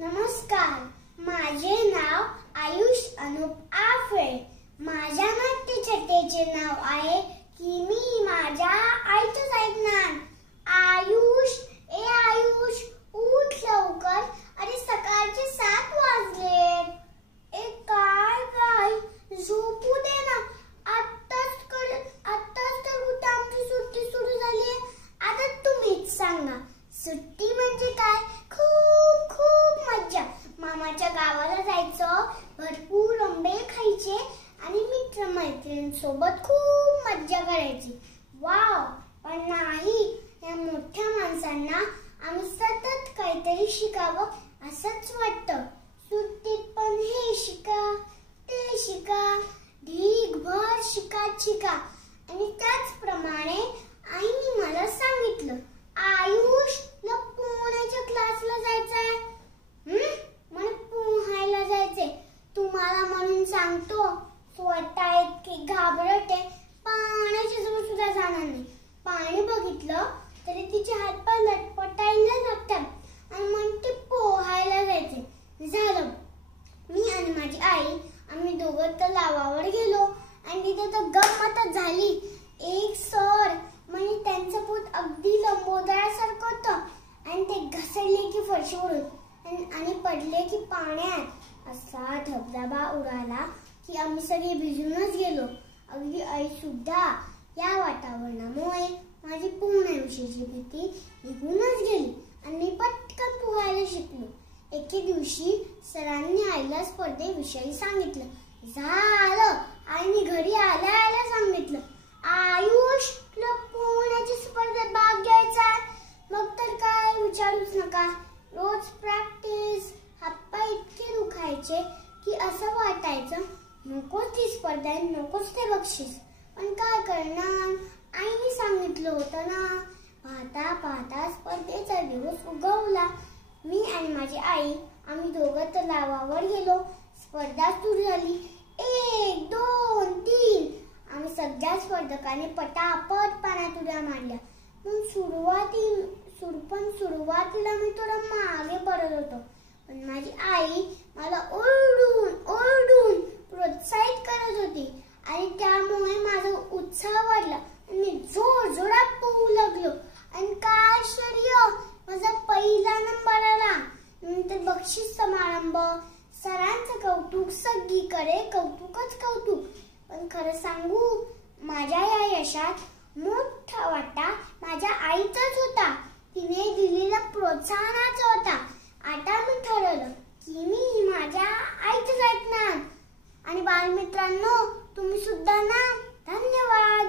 नमस्कार, माझे नाव आयुष अनुप आफळे। माझ्या नाट्यछटेचे नाव आहे की मी माझ्या आईचंच ऐकणार। आयुष, ए आयुष, उठ लवकर, अरे सकाळचे 7 वाजलेत। ए काय झोपू दे ना, आत्ताच तर कुठे आमची सुट्टी सुरू झाली। आता तुम्हीच सांगा, सुट्टी म्हणजे काय? खूप मज्जा। मामाच्या गावाला जायचं, भरपूर आंबे खायचे आणि मित्रमैत्रिणींसोबत खूप मज्जा करायची। वाव, पण नाही, या मोठ्या माणसांना आम्ही सतत काहीतरी शिकावं असंच वाटतं। सुट्टीत पण हे शिका, ते शिका, ढीगभर शिका। आणि त्याचप्रमाणे आईने मला सांगितलं, आयुष, पोहण्याच्या क्लासला जायचंय। मला पोहायला जायचंय। तुम्हाला म्हणून सांगतो, स्वतः इतकी घाबरट आहे, पाण्याच्या जवळ सुद्धा जाणार नाही। पाणी बघितलं तरी तिचे हातपाय लटपटायला लागतात आणि म्हणते पोहायला जायचंय। झालं, मी आणि माझी आई आम्ही दोघं तलावावर गेलो आणि तिथे तर गंमतच झाली। एक सर म्हणजे त्यांचं पोट अगदी लंबोदरासारखं होतं आणि ते घसरले की फरशीवरून आणि पडले की पाण्यात असा धबधबा उडाला की आम्ही सगळे भिजूनच गेलो। अगदी आई सुद्धा। या वातावरणामुळे माझी पोहण्याविषयीची भीती निघूनच गेली आणि मी पटकन पोहायला शिकलो। एके दिवशी सरांनी आईला स्पर्धेविषयी सांगितलं। झालं, आईने घरी आल्या सांगितलं, आयुष, तुला पोहण्याच्या स्पर्धेत भाग घ्यायचा। मग तर काय विचारूच नका। रोज प्रॅक्टिस, हातपाय इतके दुखायचे की असं वाटायचं नकोच ती स्पर्धा, नकोच ते बक्षीस। पण काय करणार, आईने सांगितलं होतं ना। पाहता स्पर्धेचा दिवस उगवला। मी आणि माझी आई आम्ही दोघं तलावावर गेलो। स्पर्धा सुरू झाली। 1, 2, 3 आम्ही सगळ्या स्पर्धकांनी पटापट पाण्यात उड्या मारल्या। पण सुरुवातीला मी थोडा मागे पडत होतो, पण माझी आई मला ओरडून प्रोत्साहित करत होती आणि त्यामुळे माझा उत्साह वाढला आणि मी जोरात पोहू लागलो। आणि काय आश्चर्य, माझा पहिला नंबर आला। नंतर बक्षीस समारंभ, सरांचं कौतुक, सगळीकडे कौतुक। पण खरं सांगू, माझ्या या यशात मोठा वाटा माझ्या आईचाच होता। तिने दिलेला प्रोत्साहनाचा होता। आता मी ठरवलं की मी माझ्या आईचंच ऐकणार। आणि बालमित्रांनो, तुम्ही सुद्धा ना। धन्यवाद।